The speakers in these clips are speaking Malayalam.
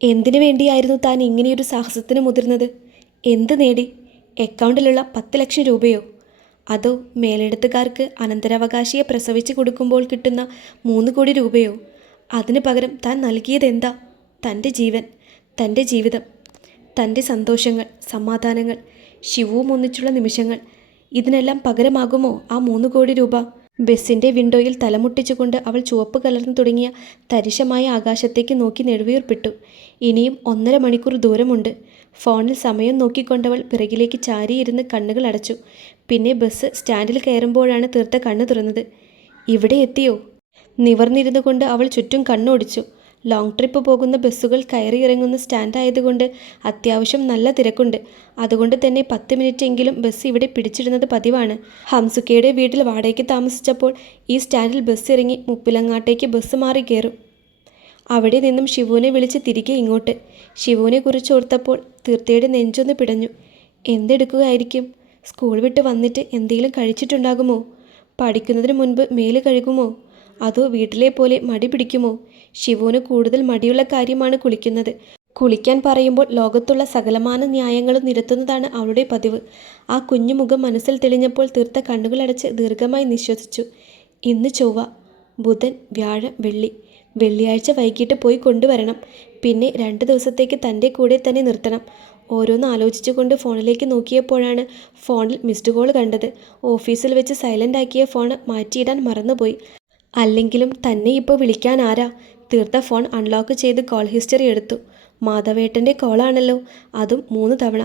എന്തിനു വേണ്ടിയായിരുന്നു താൻ ഇങ്ങനെയൊരു സാഹസത്തിന് മുതിർന്നത്? എന്ത് നേടി? അക്കൗണ്ടിലുള്ള 10 ലക്ഷം രൂപയോ? അതോ മേലെടുത്തുകാർക്ക് അനന്തരാവകാശിയെ പ്രസവിച്ച് കൊടുക്കുമ്പോൾ കിട്ടുന്ന 3 കോടി രൂപയോ? അതിനു പകരം താൻ നൽകിയതെന്താ? തൻ്റെ ജീവൻ, തൻ്റെ ജീവിതം, തൻ്റെ സന്തോഷങ്ങൾ, സമാധാനങ്ങൾ, ശിവവും ഒന്നിച്ചുള്ള നിമിഷങ്ങൾ. ഇതിനെല്ലാം പകരമാകുമോ ആ 3 കോടി രൂപ? ബസ്സിൻ്റെ വിൻഡോയിൽ തലമുട്ടിച്ചുകൊണ്ട് അവൾ ചുവപ്പ് കലർന്നു തുടങ്ങിയ തരിശമായ ആകാശത്തേക്ക് നോക്കി നെടുവീർപ്പിട്ടു. ഇനിയും 1.5 മണിക്കൂർ ദൂരമുണ്ട്. ഫോണിൽ സമയം നോക്കിക്കൊണ്ടവൾ പിറകിലേക്ക് ചാരിയിരുന്ന് കണ്ണുകൾ അടച്ചു. പിന്നെ ബസ് സ്റ്റാൻഡിൽ കയറുമ്പോഴാണ് തീർത്ത കണ്ണു തുറന്നത്. ഇവിടെ എത്തിയോ? നിവർന്നിരുന്നു കൊണ്ട് അവൾ ചുറ്റും കണ്ണോടിച്ചു. ലോങ് ട്രിപ്പ് പോകുന്ന ബസ്സുകൾ കയറി ഇറങ്ങുന്ന സ്റ്റാൻഡായതുകൊണ്ട് അത്യാവശ്യം നല്ല തിരക്കുണ്ട്. അതുകൊണ്ട് തന്നെ 10 മിനിറ്റെങ്കിലും ബസ് ഇവിടെ പിടിച്ചിടുന്നത് പതിവാണ്. ഹംസുക്കയുടെ വീട്ടിൽ വാടകയ്ക്ക് താമസിച്ചപ്പോൾ ഈ സ്റ്റാൻഡിൽ ബസ് ഇറങ്ങി മുപ്പിലങ്ങാട്ടേക്ക് ബസ് മാറി കയറും. അവിടെ നിന്നും ശിവുവിനെ വിളിച്ച് തിരികെ ഇങ്ങോട്ട്. ശിവുവിനെ കുറിച്ച് ഓർത്തപ്പോൾ തീർത്തയുടെ നെഞ്ചൊന്ന് പിടഞ്ഞു. എന്തെടുക്കുകയായിരിക്കും? സ്കൂൾ വിട്ട് വന്നിട്ട് എന്തെങ്കിലും കഴിച്ചിട്ടുണ്ടാകുമോ? പഠിക്കുന്നതിന് മുൻപ് മേല് കഴുകുമോ? അതോ വീട്ടിലെ പോലെ മടി പിടിക്കുമോ? ശിവുവിന് കൂടുതൽ മടിയുള്ള കാര്യമാണ് കുളിക്കുന്നത്. കുളിക്കാൻ പറയുമ്പോൾ ലോകത്തുള്ള സകലമാന ന്യായങ്ങളും നിരത്തുന്നതാണ് അവളുടെ പതിവ്. ആ കുഞ്ഞുമുഖം മനസ്സിൽ തെളിഞ്ഞപ്പോൾ തീർത്ത കണ്ണുകളടച്ച് ദീർഘമായി നിശ്വസിച്ചു. ഇന്ന് ചൊവ്വ, ബുധൻ, വ്യാഴം, വെള്ളി. വെള്ളിയാഴ്ച വൈകിട്ട് പോയി കൊണ്ടുവരണം. പിന്നെ 2 ദിവസത്തേക്ക് തൻ്റെ കൂടെ തന്നെ നിർത്തണം. ഓരോന്ന് ആലോചിച്ചുകൊണ്ട് ഫോണിലേക്ക് നോക്കിയപ്പോഴാണ് ഫോണിൽ മിസ്ഡ് കോൾ കണ്ടത്. ഓഫീസിൽ വെച്ച് സൈലൻ്റ് ആക്കിയ ഫോൺ മാറ്റിയിടാൻ മറന്നുപോയി. അല്ലെങ്കിലും തന്നെ ഇപ്പോൾ വിളിക്കാൻ ആരാ? തീർത്ത ഫോൺ അൺലോക്ക് ചെയ്ത് കോൾ ഹിസ്റ്ററി എടുത്തു. മാധവേട്ടൻ്റെ കോളാണല്ലോ, അതും 3 തവണ.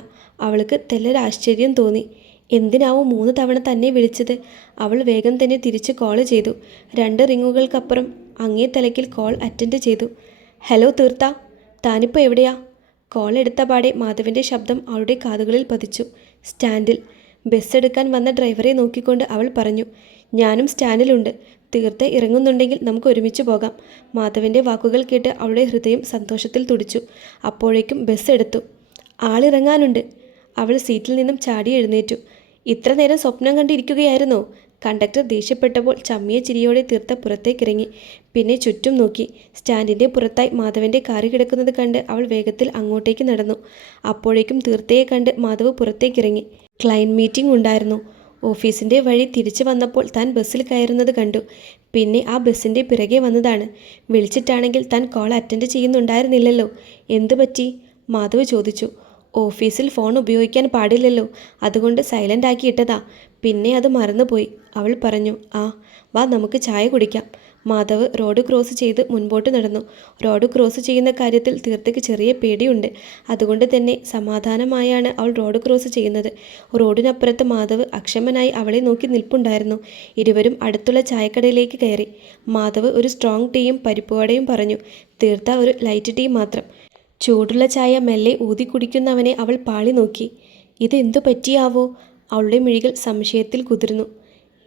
അവൾക്ക് തെല്ലൊരാശ്ചര്യം തോന്നി. എന്തിനാവും 3 തവണ തന്നെ വിളിച്ചത്? അവൾ വേഗം തന്നെ തിരിച്ച് കോൾ ചെയ്തു. 2 റിങ്ങുകൾക്കപ്പുറം അങ്ങേ തലക്കിൽ കോൾ അറ്റൻഡ് ചെയ്തു. ഹലോ തീർത്ത, താനിപ്പോൾ എവിടെയാ? കോൾ എടുത്ത പാടെ മാധവൻ്റെ ശബ്ദം അവളുടെ കാതുകളിൽ പതിച്ചു. സ്റ്റാൻഡിൽ. ബസ് എടുക്കാൻ വന്ന ഡ്രൈവറെ നോക്കിക്കൊണ്ട് അവൾ പറഞ്ഞു. ഞാനും സ്റ്റാൻഡിലുണ്ട്. തീർത്ത് ഇറങ്ങുന്നുണ്ടെങ്കിൽ നമുക്ക് ഒരുമിച്ച് പോകാം. മാധവൻ്റെ വാക്കുകൾ കേട്ട് അവളുടെ ഹൃദയം സന്തോഷത്തിൽ തുടിച്ചു. അപ്പോഴേക്കും ബസ് എടുത്തു. ആളിറങ്ങാനുണ്ട്. അവൾ സീറ്റിൽ നിന്നും ചാടി എഴുന്നേറ്റു. ഇത്ര നേരം സ്വപ്നം കണ്ടിരിക്കുകയായിരുന്നോ? കണ്ടക്ടർ ദേഷ്യപ്പെട്ടപ്പോൾ ചമ്മിയ ചിരിയോടെ തീർത്ത പുറത്തേക്കിറങ്ങി. പിന്നെ ചുറ്റും നോക്കി. സ്റ്റാൻഡിൻ്റെ പുറത്തായി മാധവൻ്റെ കാറ് കിടക്കുന്നത് കണ്ട് അവൾ വേഗത്തിൽ അങ്ങോട്ടേക്ക് നടന്നു. അപ്പോഴേക്കും തീർത്തയെ കണ്ട് മാധവ് പുറത്തേക്കിറങ്ങി. ക്ലയൻറ്റ് മീറ്റിംഗ് ഉണ്ടായിരുന്നു. ഓഫീസിൻ്റെ വഴി തിരിച്ചു വന്നപ്പോൾ താൻ ബസ്സിൽ കയറുന്നത് കണ്ടു. പിന്നെ ആ ബസ്സിൻ്റെ പിറകെ വന്നതാണ്. വിളിച്ചിട്ടാണെങ്കിൽ താൻ കോൾ അറ്റൻഡ് ചെയ്യുന്നുണ്ടായിരുന്നില്ലല്ലോ. എന്തു പറ്റി? മാധവ് ചോദിച്ചു. ഓഫീസിൽ ഫോൺ ഉപയോഗിക്കാൻ പാടില്ലല്ലോ, അതുകൊണ്ട് സൈലൻ്റ് ആക്കി ഇട്ടതാ. പിന്നെ അത് മറന്നുപോയി, അവൾ പറഞ്ഞു. ആ, വാ നമുക്ക് ചായ കുടിക്കാം. മാധവ് റോഡ് ക്രോസ് ചെയ്ത് മുൻപോട്ട് നടന്നു. റോഡ് ക്രോസ് ചെയ്യുന്ന കാര്യത്തിൽ തീർത്തയ്ക്ക് ചെറിയ പേടിയുണ്ട്. അതുകൊണ്ട് തന്നെ സമാധാനമായാണ് അവൾ റോഡ് ക്രോസ് ചെയ്യുന്നത്. റോഡിനപ്പുറത്ത് മാധവ് അക്ഷമനായി അവളെ നോക്കി നിൽപ്പുണ്ടായിരുന്നു. ഇരുവരും അടുത്തുള്ള ചായക്കടയിലേക്ക് കയറി. മാധവ് ഒരു സ്ട്രോങ് ടീയും പരിപ്പുവടയും പറഞ്ഞു. തീർത്ത ഒരു ലൈറ്റ് ടീ മാത്രം. ചൂടുള്ള ചായ മെല്ലെ ഊതി കുടിക്കുന്നവനെ അവൾ പാളി നോക്കി. ഇതെന്തു പറ്റിയാവോ? അവളുടെ മിഴികൾ സംശയത്തിൽ കുതിർന്നു.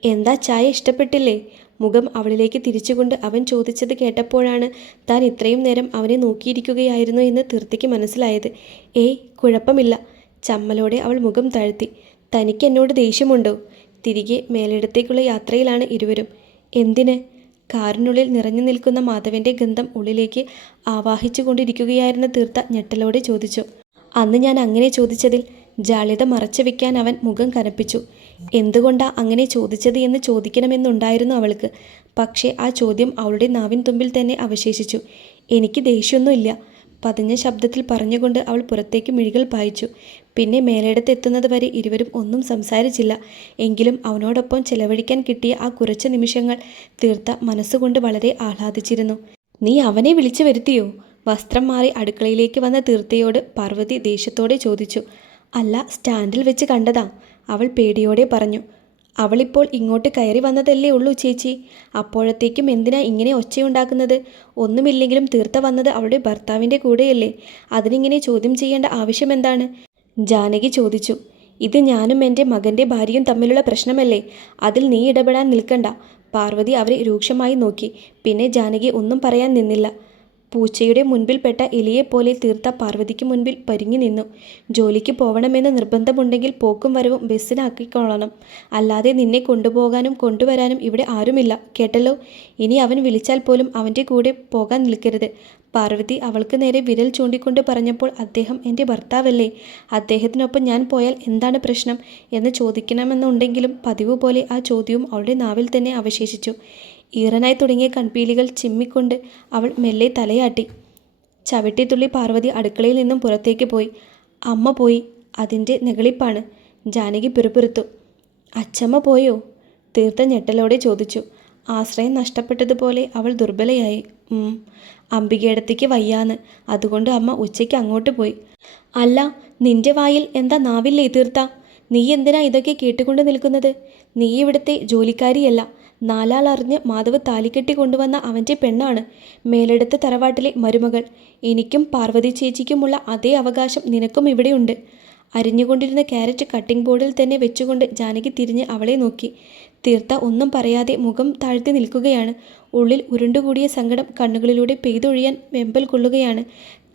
എന്താ, ചായ ഇഷ്ടപ്പെട്ടില്ലേ? മുഖം അവളിലേക്ക് തിരിച്ചുകൊണ്ട് അവൻ ചോദിച്ചത് കേട്ടപ്പോഴാണ് താൻ ഇത്രയും നേരം അവനെ നോക്കിയിരിക്കുകയായിരുന്നു എന്ന് തീർത്തയ്ക്ക് മനസ്സിലായത്. ഏയ്, കുഴപ്പമില്ല. ചമ്മലോടെ അവൾ മുഖം താഴ്ത്തി. തനിക്ക് എന്നോട് ദേഷ്യമുണ്ടോ? തിരികെ മേലിടത്തേക്കുള്ള യാത്രയിലാണ് ഇരുവരും. എന്തിന്? കാറിനുള്ളിൽ നിറഞ്ഞു നിൽക്കുന്ന മാധവൻ്റെ ഗന്ധം ഉള്ളിലേക്ക് ആവാഹിച്ചു കൊണ്ടിരിക്കുകയായിരുന്ന തീർത്ത ഞെട്ടലോടെ ചോദിച്ചു. അന്ന് ഞാൻ അങ്ങനെ ചോദിച്ചതിൽ ജാള്യത മറച്ചു വയ്ക്കാൻ അവൻ മുഖം കനപ്പിച്ചു. എന്തുകൊണ്ടാ അങ്ങനെ ചോദിച്ചത് എന്ന് ചോദിക്കണമെന്നുണ്ടായിരുന്നു അവൾക്ക്. പക്ഷേ ആ ചോദ്യം അവളുടെ നാവിൻ തുമ്പിൽ തന്നെ അവശേഷിച്ചു. എനിക്ക് ദേഷ്യമൊന്നുമില്ല, പതിഞ്ഞ ശബ്ദത്തിൽ പറഞ്ഞുകൊണ്ട് അവൾ പുറത്തേക്ക് മിഴികൾ പായിച്ചു. പിന്നെ മേലിടത്തെത്തുന്നത് വരെ ഇരുവരും ഒന്നും സംസാരിച്ചില്ല. എങ്കിലും അവനോടൊപ്പം ചെലവഴിക്കാൻ കിട്ടിയ ആ കുറച്ച് നിമിഷങ്ങൾ തീർത്ത മനസ്സുകൊണ്ട് വളരെ ആഹ്ലാദിച്ചിരുന്നു. നീ അവനെ വിളിച്ചു വരുത്തിയോ? വസ്ത്രം മാറി അടുക്കളയിലേക്ക് വന്ന തീർത്തയോട് പാർവതി ദേഷ്യത്തോടെ ചോദിച്ചു. അല്ല, സ്റ്റാൻഡിൽ വെച്ച് കണ്ടതാ, അവൾ പേടിയോടെ പറഞ്ഞു. അവളിപ്പോൾ ഇങ്ങോട്ട് കയറി വന്നതല്ലേ ഉള്ളൂ ചേച്ചി. അപ്പോഴത്തേക്കും എന്തിനാ ഇങ്ങനെ ഒച്ചയുണ്ടാക്കുന്നത്? ഒന്നുമില്ലെങ്കിലും തീർത്ത വന്നത് അവളുടെ ഭർത്താവിൻ്റെ കൂടെയല്ലേ. അതിനിങ്ങനെ ചോദ്യം ചെയ്യേണ്ട ആവശ്യമെന്താണ്? ജാനകി ചോദിച്ചു. ഇത് ഞാനും എൻ്റെ മകൻ്റെ ഭാര്യയും തമ്മിലുള്ള പ്രശ്നമല്ലേ, അതിൽ നീ ഇടപെടാൻ നിൽക്കണ്ട. പാർവതി അവരെ രൂക്ഷമായി നോക്കി. പിന്നെ ജാനകി ഒന്നും പറയാൻ നിന്നില്ല. പൂച്ചയുടെ മുൻപിൽപ്പെട്ട എലിയെപ്പോലെ തീർത്ത പാർവതിക്ക് മുൻപിൽ പരിങ്ങി നിന്നു. ജോലിക്ക് പോകണമെന്ന് നിർബന്ധമുണ്ടെങ്കിൽ പോക്കും വരവും ബസ്സിനാക്കിക്കൊള്ളണം. അല്ലാതെ നിന്നെ കൊണ്ടുപോകാനും കൊണ്ടുവരാനും ഇവിടെ ആരുമില്ല, കേട്ടല്ലോ. ഇനി അവൻ വിളിച്ചാൽ പോലും അവൻ്റെ കൂടെ പോകാൻ നിൽക്കരുത്. പാർവതി അവൾക്ക് നേരെ വിരൽ ചൂണ്ടിക്കൊണ്ട് പറഞ്ഞപ്പോൾ അദ്ദേഹം എൻ്റെ ഭർത്താവല്ലേ, അദ്ദേഹത്തിനൊപ്പം ഞാൻ പോയാൽ എന്താണ് പ്രശ്നം എന്ന് ചോദിക്കണമെന്നുണ്ടെങ്കിലും പതിവ് പോലെ ആ ചോദ്യവും അവളുടെ നാവിൽ തന്നെ അവശേഷിച്ചു. ഈറനായി തുടങ്ങിയ കൺപീലികൾ ചിമ്മിക്കൊണ്ട് അവൾ മെല്ലെ തലയാട്ടി. ചവിട്ടിത്തുള്ളി പാർവതി അടുക്കളയിൽ നിന്നും പുറത്തേക്ക് പോയി. അമ്മ പോയി, അതിൻ്റെ നെകളിപ്പാണ്. ജാനകി പിറുപിറുത്തു. അച്ചമ്മ പോയോ? തീർത്ത ഞെട്ടലോടെ ചോദിച്ചു. ആശ്രയം നഷ്ടപ്പെട്ടതുപോലെ അവൾ ദുർബലയായി. അംബികയിടത്തേക്ക് വയ്യാന്ന്, അതുകൊണ്ട് അമ്മ ഉച്ചയ്ക്ക് അങ്ങോട്ട് പോയി. അല്ല, നിന്റെ വായിൽ എന്താ നാവില്ലേ തീർത്ത? നീ എന്തിനാ ഇതൊക്കെ കേട്ടുകൊണ്ട് നിൽക്കുന്നത്? നീ ഇവിടുത്തെ ജോലിക്കാരിയല്ല. നാലാൾ അറിഞ്ഞ് മാധവ് താലിക്കെട്ടി കൊണ്ടുവന്ന അവൻ്റെ പെണ്ണാണ്, മേലെടുത്ത് തറവാട്ടിലെ മരുമകൾ. എനിക്കും പാർവതി ചേച്ചിക്കുമുള്ള അതേ അവകാശം നിനക്കും ഇവിടെയുണ്ട്. അരിഞ്ഞുകൊണ്ടിരുന്ന ക്യാരറ്റ് കട്ടിംഗ് ബോർഡിൽ തന്നെ വെച്ചുകൊണ്ട് ജാനകി തിരിഞ്ഞ് അവളെ നോക്കി. തീർത്ത ഒന്നും പറയാതെ മുഖം താഴ്ത്തി നിൽക്കുകയാണ്. ഉള്ളിൽ ഉരുണ്ടുകൂടിയ സങ്കടം കണ്ണുകളിലൂടെ പെയ്തൊഴിയാൻ വെമ്പൽ കൊള്ളുകയാണ്.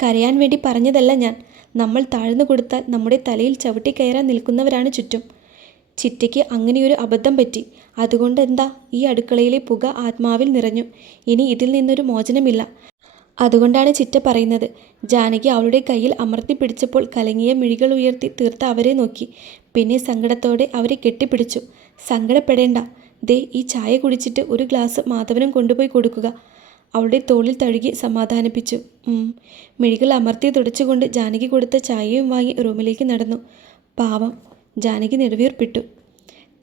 കരയാൻ വേണ്ടി പറഞ്ഞതല്ല ഞാൻ. നമ്മൾ താഴ്ന്നു കൊടുത്താൽ നമ്മുടെ തലയിൽ ചവിട്ടിക്കയറാൻ നിൽക്കുന്നവരാണ് ചുറ്റും. ചിറ്റയ്ക്ക് അങ്ങനെയൊരു അബദ്ധം പറ്റി. അതുകൊണ്ട് എന്താ, ഈ അടുക്കളയിലെ പുക ആത്മാവിൽ നിറഞ്ഞു. ഇനി ഇതിൽ നിന്നൊരു മോചനമില്ല. അതുകൊണ്ടാണ് ചിറ്റ പറയുന്നത്. ജാനകി അവളുടെ കയ്യിൽ അമർത്തി പിടിച്ചപ്പോൾ കലങ്ങിയ മിഴികൾ ഉയർത്തി തീർത്ത അവരെ നോക്കി. പിന്നെ സങ്കടത്തോടെ അവരെ കെട്ടിപ്പിടിച്ചു. സങ്കടപ്പെടേണ്ട, ദേ ഈ ചായ കുടിച്ചിട്ട് ഒരു ഗ്ലാസ് മാധവനും കൊണ്ടുപോയി കൊടുക്കുക. അവളുടെ തോളിൽ തഴുകി സമാധാനിപ്പിച്ചു. മിഴികൾ അമർത്തി തുടച്ചുകൊണ്ട് ജാനകി കൊടുത്ത ചായയും വാങ്ങി റൂമിലേക്ക് നടന്നു. പാവം, ജാനകി നെടുവീർപ്പിട്ടു.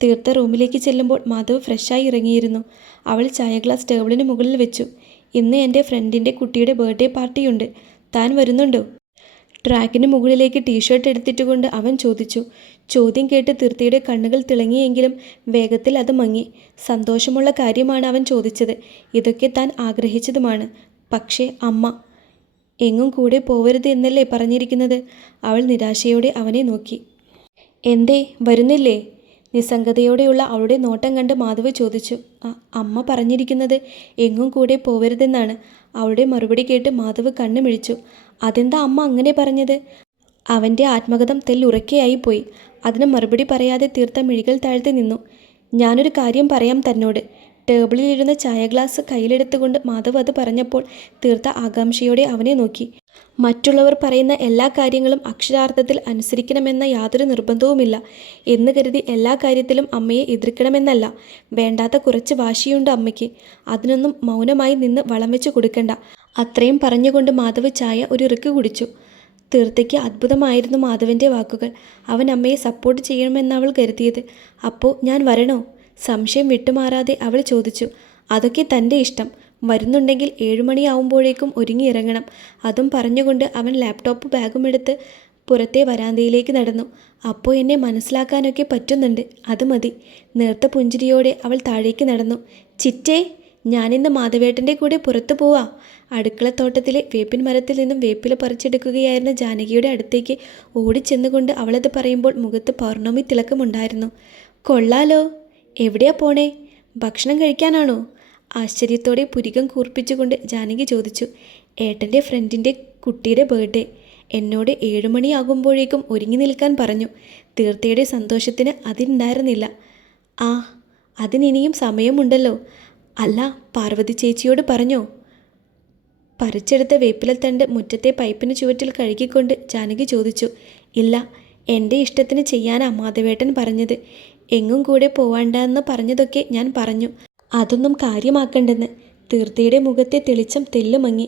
തീർത്ത റൂമിലേക്ക് ചെല്ലുമ്പോൾ മാധവ് ഫ്രഷായി ഇറങ്ങിയിരുന്നു. അവൾ ചായ ഗ്ലാസ് ടേബിളിന് മുകളിൽ വെച്ചു. ഇന്ന് എൻ്റെ ഫ്രണ്ടിൻ്റെ കുട്ടിയുടെ ബർത്ത്ഡേ പാർട്ടിയുണ്ട്, താൻ വരുന്നുണ്ടോ? ട്രാക്കിന് മുകളിലേക്ക് ടീഷർട്ട് എടുത്തിട്ടുകൊണ്ട് അവൻ ചോദിച്ചു. ചോദ്യം കേട്ട് തീർത്തയുടെ കണ്ണുകൾ തിളങ്ങിയെങ്കിലും വേഗത്തിൽ അത് മങ്ങി. സന്തോഷമുള്ള കാര്യമാണ് അവൻ ചോദിച്ചത്. ഇതൊക്കെ താൻ ആഗ്രഹിച്ചതുമാണ്. പക്ഷേ അമ്മ എങ്ങും കൂടെ പോവരുത് എന്നല്ലേ പറഞ്ഞിരിക്കുന്നത്? അവൾ നിരാശയോടെ അവനെ നോക്കി. എന്തേ വരുന്നില്ലേ? നിസ്സംഗതയോടെയുള്ള അവളുടെ നോട്ടം കണ്ട് മാധവ് ചോദിച്ചു. അമ്മ പറഞ്ഞിരിക്കുന്നത് എങ്ങും കൂടെ പോവരുതെന്നാണ്. അവളുടെ മറുപടി കേട്ട് മാധവ് കണ്ണു മിഴിച്ചു. അതെന്താ അമ്മ അങ്ങനെ പറഞ്ഞത്? അവൻ്റെ ആത്മകഥം തെല്ലുറക്കെയായിപ്പോയി. അതിന് മറുപടി പറയാതെ തീർത്ത മിഴികൾ താഴ്ത്തി നിന്നു. ഞാനൊരു കാര്യം പറയാം തന്നോട്. ടേബിളിലിരുന്ന ചായ ഗ്ലാസ് കയ്യിലെടുത്തുകൊണ്ട് മാധവ് അത് പറഞ്ഞപ്പോൾ തീർത്ത ആകാംക്ഷയോടെ അവനെ നോക്കി. മറ്റുള്ളവർ പറയുന്ന എല്ലാ കാര്യങ്ങളും അക്ഷരാർത്ഥത്തിൽ അനുസരിക്കണമെന്ന യാതൊരു നിർബന്ധവുമില്ല എന്ന് കരുതി എല്ലാ കാര്യത്തിലും അമ്മയെ എതിർക്കണമെന്നല്ല. വേണ്ടാത്ത കുറച്ച് വാശിയുണ്ട് അമ്മയ്ക്ക്. അതിനൊന്നും മൗനമായി നിന്ന് വളം വെച്ച് കൊടുക്കണ്ട. അത്രയും പറഞ്ഞുകൊണ്ട് മാധവ് ചായ ഒരു ഇറുക്ക് കുടിച്ചു. തീർത്തയ്ക്ക് അത്ഭുതമായിരുന്നു മാധവൻ്റെ വാക്കുകൾ. അവൻ അമ്മയെ സപ്പോർട്ട് ചെയ്യണമെന്നവൾ കരുതിയത്. അപ്പോൾ ഞാൻ വരണോ? സംശയം വിട്ടുമാറാതെ അവൾ ചോദിച്ചു. അതൊക്കെ തൻ്റെ ഇഷ്ടം. വരുന്നുണ്ടെങ്കിൽ 7 മണിയാവുമ്പോഴേക്കും ഒരുങ്ങിയിറങ്ങണം. അതും പറഞ്ഞുകൊണ്ട് അവൻ ലാപ്ടോപ്പ് ബാഗുമെടുത്ത് പുറത്തെ വരാന്തയിലേക്ക് നടന്നു. അപ്പോൾ എന്നെ മനസ്സിലാക്കാനൊക്കെ പറ്റുന്നുണ്ട്, അത് മതി. നേർത്ത പുഞ്ചിരിയോടെ അവൾ താഴേക്ക് നടന്നു. ചിറ്റേ, ഞാനിന്ന് മാധവേട്ടൻ്റെ കൂടെ പുറത്തു പോവാ. അടുക്കളത്തോട്ടത്തിലെ വേപ്പിൻ മരത്തിൽ നിന്നും വേപ്പില പറിച്ചെടുക്കുകയായിരുന്ന ജാനകിയുടെ അടുത്തേക്ക് ഓടിച്ചെന്നുകൊണ്ട് അവളത് പറയുമ്പോൾ മുഖത്ത് പൗർണമി തിളക്കമുണ്ടായിരുന്നു. കൊള്ളാലോ. എവിടെയാ പോണേ? ഭക്ഷണം കഴിക്കാനാണോ? ആശ്ചര്യത്തോടെ പുരികം കൂർപ്പിച്ചുകൊണ്ട് ജാനകി ചോദിച്ചു. ഏട്ടൻ്റെ ഫ്രണ്ടിൻ്റെ കുട്ടിയുടെ ബർത്ത്ഡേ. എന്നോട് 7 മണിയാകുമ്പോഴേക്കും ഒരുങ്ങി നിൽക്കാൻ പറഞ്ഞു. തീർത്തയുടെ സന്തോഷത്തിന് അതിനുണ്ടായിരുന്നില്ല. ആ, അതിനിനിയും സമയമുണ്ടല്ലോ. അല്ല, പാർവതി ചേച്ചിയോട് പറഞ്ഞോ? പറിച്ചെടുത്ത വേപ്പിലത്തണ്ട് മുറ്റത്തെ പൈപ്പിന് ചുവറ്റിൽ കഴുകിക്കൊണ്ട് ജാനകി ചോദിച്ചു. ഇല്ല, എൻ്റെ ഇഷ്ടത്തിന് ചെയ്യാനാ മാധവേട്ടൻ പറഞ്ഞത്. എങ്ങും കൂടെ പോവാണ്ടെന്ന് പറഞ്ഞതൊക്കെ ഞാൻ പറഞ്ഞു. അതൊന്നും കാര്യമാക്കണ്ടെന്ന്. തീർത്തയുടെ മുഖത്തെ തെളിച്ചം തെല്ലുമങ്ങി.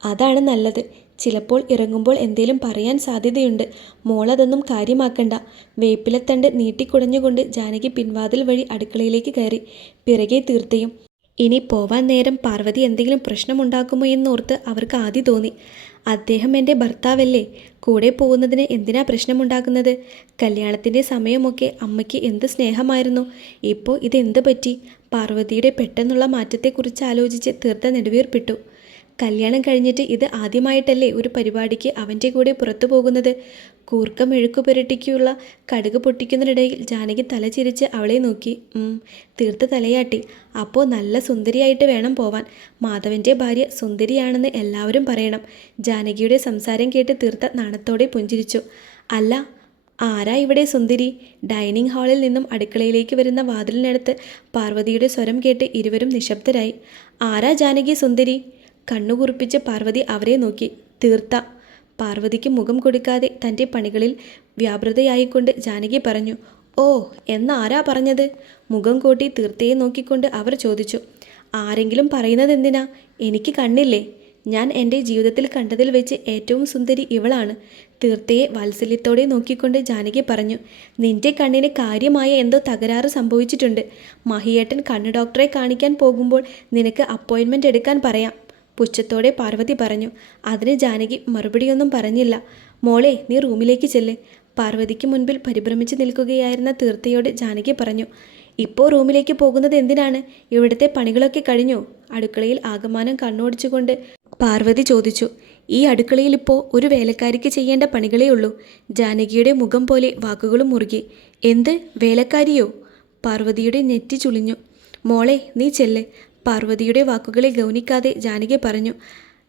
അതാണ് നല്ലത്. ചിലപ്പോൾ ഇറങ്ങുമ്പോൾ എന്തേലും പറയാൻ സാധ്യതയുണ്ട്. മോളതൊന്നും കാര്യമാക്കണ്ട. വേപ്പിലത്തണ്ട് നീട്ടിക്കുടഞ്ഞുകൊണ്ട് ജാനകി പിൻവാതിൽ വഴി അടുക്കളയിലേക്ക് കയറി. പിറകെ തീർത്തയും. ഇനി പോവാൻ നേരം പാർവതി എന്തെങ്കിലും പ്രശ്നമുണ്ടാക്കുമോ എന്നോർത്ത് അവർക്ക് ആദ്യം തോന്നി. അദ്ദേഹം എൻ്റെ ഭർത്താവല്ലേ, കൂടെ പോകുന്നതിന് എന്തിനാ പ്രശ്നമുണ്ടാക്കുന്നത്? കല്യാണത്തിൻ്റെ സമയമൊക്കെ അമ്മയ്ക്ക് എന്ത് സ്നേഹമായിരുന്നു. ഇപ്പോൾ ഇതെന്ത് പറ്റി? പാർവതിയുടെ പെട്ടെന്നുള്ള മാറ്റത്തെക്കുറിച്ച് ആലോചിച്ച് തീർത്ത നെടുവീർപ്പിട്ടു. കല്യാണം കഴിഞ്ഞിട്ട് ഇത് ആദ്യമായിട്ടല്ലേ ഒരു പരിപാടിക്ക് അവൻ്റെ കൂടെ പുറത്തു പോകുന്നത്? കൂർക്കം മെഴുക്കു പുരട്ടിക്കുള്ള കടുക് പൊട്ടിക്കുന്നതിനിടയിൽ ജാനകി തലചിരിച്ച് അവളെ നോക്കി. തീർത്ത തലയാട്ടി. അപ്പോൾ നല്ല സുന്ദരിയായിട്ട് വേണം പോവാൻ. മാധവൻ്റെ ഭാര്യ സുന്ദരിയാണെന്ന് എല്ലാവരും പറയണം. ജാനകിയുടെ സംസാരം കേട്ട് തീർത്ത നാണത്തോടെ പുഞ്ചിരിച്ചു. അല്ല, ആരാ ഇവിടെ സുന്ദരി? ഡൈനിങ് ഹാളിൽ നിന്നും അടുക്കളയിലേക്ക് വരുന്ന വാതിലിനടുത്ത് പാർവതിയുടെ സ്വരം കേട്ട് ഇരുവരും നിശബ്ദരായി. ആരാ ജാനകി സുന്ദരി? കണ്ണുകുറിപ്പിച്ച് പാർവതി അവരെ നോക്കി. തീർത്ത. പാർവതിക്ക് മുഖം കൊടുക്കാതെ തൻ്റെ പണികളിൽ വ്യാപൃതയായിക്കൊണ്ട് ജാനകി പറഞ്ഞു. ഓ, എന്നാരാ പറഞ്ഞത്? മുഖം കൂട്ടി തീർത്തയെ നോക്കിക്കൊണ്ട് അവർ ചോദിച്ചു. ആരെങ്കിലും പറയുന്നതെന്തിനാ? എനിക്ക് കണ്ണില്ലേ? ഞാൻ എൻ്റെ ജീവിതത്തിൽ കണ്ടതിൽ വെച്ച് ഏറ്റവും സുന്ദരി ഇവളാണ്. തീർത്തയെ വാത്സല്യത്തോടെ നോക്കിക്കൊണ്ട് ജാനകി പറഞ്ഞു. നിന്റെ കണ്ണിന് കാര്യമായ എന്തോ തകരാറ് സംഭവിച്ചിട്ടുണ്ട്. മഹിയേട്ടൻ കണ്ണ് ഡോക്ടറെ കാണിക്കാൻ പോകുമ്പോൾ നിനക്ക് അപ്പോയിൻമെൻ്റ് എടുക്കാൻ പറയാം, പുച്ഛത്തോടെ പാർവതി പറഞ്ഞു. അതിന് ജാനകി മറുപടിയൊന്നും പറഞ്ഞില്ല. മോളെ, നീ റൂമിലേക്ക് ചെല്ല്. പാർവതിക്ക് മുൻപിൽ പരിഭ്രമിച്ച് നിൽക്കുകയായിരുന്ന തീർത്തയോട് ജാനകി പറഞ്ഞു. ഇപ്പോൾ റൂമിലേക്ക് പോകുന്നത് എന്തിനാണ്? ഇവിടുത്തെ പണികളൊക്കെ കഴിഞ്ഞോ? അടുക്കളയിൽ ആകമാനം കണ്ണോടിച്ചുകൊണ്ട് പാർവതി ചോദിച്ചു. ഈ അടുക്കളയിൽ ഇപ്പോൾ ഒരു വേലക്കാരിക്ക് ചെയ്യേണ്ട പണികളേ ഉള്ളൂ. ജാനകിയുടെ മുഖം പോലെ വാക്കുകളും മുറുകി. എന്ത് വേലക്കാരിയോ? പാർവതിയുടെ നെറ്റി ചുളിഞ്ഞു. മോളെ, നീ ചെല്ല്. പാർവതിയുടെ വാക്കുകളെ ഗൗനിക്കാതെ ജാനകി പറഞ്ഞു.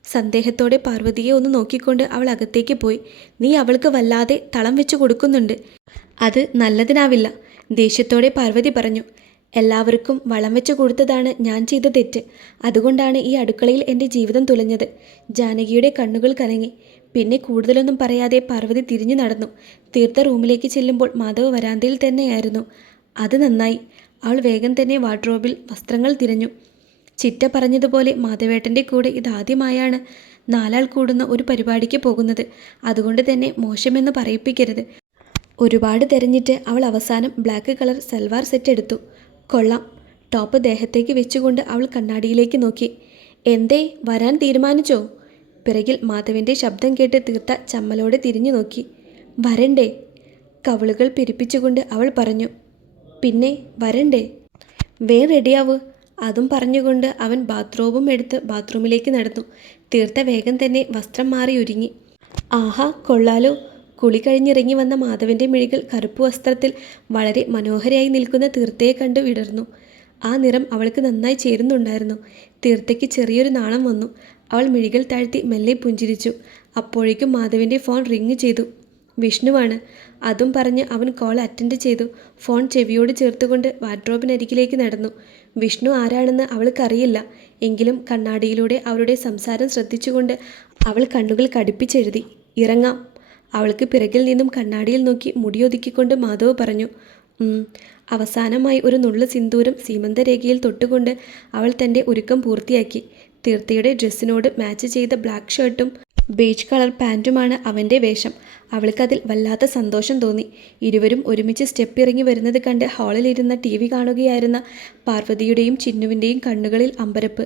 സന്ദേഹത്തോടെ പാർവതിയെ ഒന്ന് നോക്കിക്കൊണ്ട് അവൾ അകത്തേക്ക് പോയി. നീ അവൾക്ക് വല്ലാതെ തളം വെച്ചു കൊടുക്കുന്നുണ്ട്. അത് നല്ലതിനാവില്ല, ദേഷ്യത്തോടെ പാർവതി പറഞ്ഞു. എല്ലാവർക്കും വളം വെച്ചു കൊടുത്തതാണ് ഞാൻ ചെയ്ത തെറ്റ്. അതുകൊണ്ടാണ് ഈ അടുക്കളയിൽ എൻ്റെ ജീവിതം തുലഞ്ഞത്. ജാനകിയുടെ കണ്ണുകൾ കലങ്ങി. പിന്നെ കൂടുതലൊന്നും പറയാതെ പാർവതി തിരിഞ്ഞു നടന്നു. തീർത്ത റൂമിലേക്ക് ചെല്ലുമ്പോൾ മാധവ് വരാന്തയിൽ തന്നെയായിരുന്നു. അത് നന്നായി. അവൾ വേഗം തന്നെ വാർഡ്രോബിൽ വസ്ത്രങ്ങൾ തിരഞ്ഞു. ചിറ്റ പറഞ്ഞതുപോലെ മാധവേട്ടൻ്റെ കൂടെ ഇതാദ്യമായാണ് 4 ആൾ കൂടുന്ന ഒരു പരിപാടിക്ക് പോകുന്നത്. അതുകൊണ്ട് തന്നെ മോശമെന്ന് പറയിപ്പിക്കരുത്. ഒരുപാട് തിരഞ്ഞിട്ട് അവൾ അവസാനം ബ്ലാക്ക് കളർ സൽവാർ സെറ്റ് എടുത്തു. കൊള്ളാം. ടോപ്പ് ദേഹത്തേക്ക് വെച്ചുകൊണ്ട് അവൾ കണ്ണാടിയിലേക്ക് നോക്കി. എന്തേ, വരാൻ തീരുമാനിച്ചോ? പിറകിൽ മാധവൻ്റെ ശബ്ദം കേട്ട് തീർത്ത ചമ്മലോടെ തിരിഞ്ഞു നോക്കി. വരണ്ടേ? കവിളുകൾ പിരിപ്പിച്ചുകൊണ്ട് അവൾ പറഞ്ഞു. പിന്നെ വരണ്ടേ? റെഡിയാവ്. അതും പറഞ്ഞുകൊണ്ട് അവൻ ബാത്റൂമും എടുത്ത് ബാത്റൂമിലേക്ക് നടന്നു. തീർത്ത വേഗം തന്നെ വസ്ത്രം മാറി ഒരുങ്ങി. ആഹാ, കൊള്ളാലോ. കുളി കഴിഞ്ഞിറങ്ങി വന്ന മാധവൻ്റെ മിഴികൾ കറുപ്പ് വസ്ത്രത്തിൽ വളരെ മനോഹരയായി നിൽക്കുന്ന തീർത്തയെ കണ്ടു വിടർന്നു. ആ നിറം അവൾക്ക് നന്നായി ചേരുന്നുണ്ടായിരുന്നു. തീർത്തയ്ക്ക് ചെറിയൊരു നാണം വന്നു. അവൾ മിഴികൾ താഴ്ത്തി മെല്ലെ പുഞ്ചിരിച്ചു. അപ്പോഴേക്കും മാധവൻ്റെ ഫോൺ റിങ് ചെയ്തു. വിഷ്ണുവാണ്. അതും പറഞ്ഞ് അവൻ കോൾ അറ്റൻഡ് ചെയ്തു. ഫോൺ ചെവിയോട് ചേർത്തുകൊണ്ട് വാർഡ്രോബിനരികിലേക്ക് നടന്നു. വിഷ്ണു ആരാണെന്ന് അവൾക്കറിയില്ല. എങ്കിലും കണ്ണാടിയിലൂടെ അവരുടെ സംസാരം ശ്രദ്ധിച്ചുകൊണ്ട് അവൾ കണ്ണുകൾ കടുപ്പിച്ചെഴുതി. ഇറങ്ങാം. അവൾക്ക് പിറകിൽ നിന്നും കണ്ണാടിയിൽ നോക്കി മുടിയൊതുക്കിക്കൊണ്ട് മാധവ് പറഞ്ഞു. അവസാനമായി ഒരു നുള്ളു സിന്ദൂരം സീമന്തരേഖയിൽ തൊട്ടുകൊണ്ട് അവൾ തൻ്റെ ഒരുക്കം പൂർത്തിയാക്കി. തീർത്തയുടെ ഡ്രസ്സിനോട് മാച്ച് ചെയ്ത ബ്ലാക്ക് ഷർട്ടും ബേജ് കളർ പാൻറ്റുമാണ് അവൻ്റെ വേഷം. അവൾക്കതിൽ വല്ലാത്ത സന്തോഷം തോന്നി. ഇരുവരും ഒരുമിച്ച് സ്റ്റെപ്പ് ഇറങ്ങി വരുന്നത് കണ്ട് ഹാളിലിരുന്ന TV കാണുകയായിരുന്ന പാർവതിയുടെയും ചിന്നുവിൻ്റെയും കണ്ണുകളിൽ അമ്പരപ്പ്.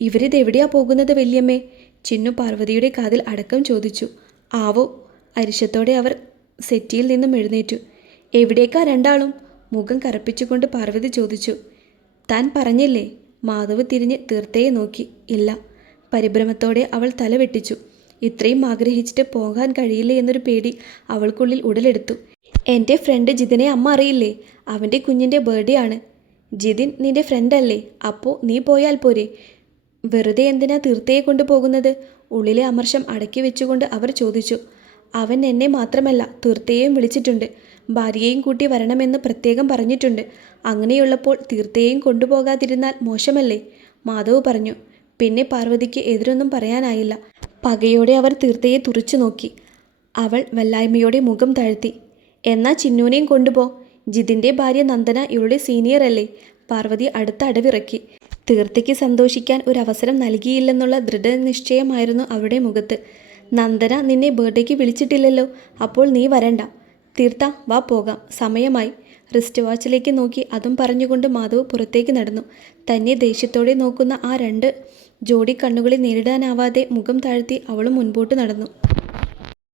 ഇവരിതെവിടെയാ പോകുന്നത് വല്യമ്മേ? ചിന്നു പാർവതിയുടെ കാതിൽ അടക്കം ചോദിച്ചു. ആവോ. അരിശത്തോടെ അവർ സെറ്റിയിൽ നിന്നും എഴുന്നേറ്റു. എവിടേക്കാ രണ്ടാളും? മുഖം കറപ്പിച്ചുകൊണ്ട് പാർവതി ചോദിച്ചു. താൻ പറഞ്ഞില്ലേ? മാധവ് തിരിഞ്ഞ് തീർത്തയെ നോക്കി. ഇല്ല. പരിഭ്രമത്തോടെ അവൾ തല വെട്ടിച്ചു. ഇത്രയും ആഗ്രഹിച്ചിട്ട് പോകാൻ കഴിയില്ലേ എന്നൊരു പേടി അവൾക്കുള്ളിൽ ഉടലെടുത്തു. എൻ്റെ ഫ്രണ്ട് ജിതിനെ അമ്മ അറിയില്ലേ? അവൻ്റെ കുഞ്ഞിൻ്റെ ബർത്ത്ഡേ ആണ്. ജിതിൻ നിൻ്റെ ഫ്രണ്ടല്ലേ? അപ്പോൾ നീ പോയാൽ പോരെ? വെറുതെ എന്തിനാ തീർത്തയെ കൊണ്ടുപോകുന്നത്? ഉള്ളിലെ അമർഷം അടക്കി വെച്ചുകൊണ്ട് അവർ ചോദിച്ചു. അവൻ എന്നെ മാത്രമല്ല തീർത്തയെയും വിളിച്ചിട്ടുണ്ട്. ഭാര്യയെയും കൂട്ടി വരണമെന്ന് പ്രത്യേകം പറഞ്ഞിട്ടുണ്ട്. അങ്ങനെയുള്ളപ്പോൾ തീർത്തയെയും കൊണ്ടുപോകാതിരുന്നാൽ മോശമല്ലേ? മാധവ് പറഞ്ഞു. പിന്നെ പാർവതിക്ക് എതിരൊന്നും പറയാനായില്ല. പകയോടെ അവർ തീർത്തയെ തുറിച്ചു നോക്കി. അവൾ വല്ലായ്മയോടെ മുഖം താഴ്ത്തി. എന്നാ ചിന്നൂനെയും കൊണ്ടുപോ. ജിതിൻ്റെ ഭാര്യ നന്ദന ഇവളുടെ സീനിയർ അല്ലേ? പാർവതി അടുത്ത അടവിറക്കി. തീർത്തയ്ക്ക് സന്തോഷിക്കാൻ ഒരു അവസരം നൽകിയില്ലെന്നുള്ള ദൃഢനിശ്ചയമായിരുന്നു അവരുടെ മുഖത്ത്. നന്ദന നിന്നെ ബർത്ത്ഡേക്ക് വിളിച്ചിട്ടില്ലല്ലോ. അപ്പോൾ നീ വരണ്ട. തീർത്ത, വാ പോകാം, സമയമായി. റിസ്റ്റ് വാച്ചിലേക്ക് നോക്കി അതും പറഞ്ഞുകൊണ്ട് മാധവ് പുറത്തേക്ക് നടന്നു. തന്നെ ദേഷ്യത്തോടെ നോക്കുന്ന ആ 2 ജോഡി കണ്ണുകളെ നേരിടാനാവാതെ മുഖം താഴ്ത്തി അവളും മുൻപോട്ട് നടന്നു.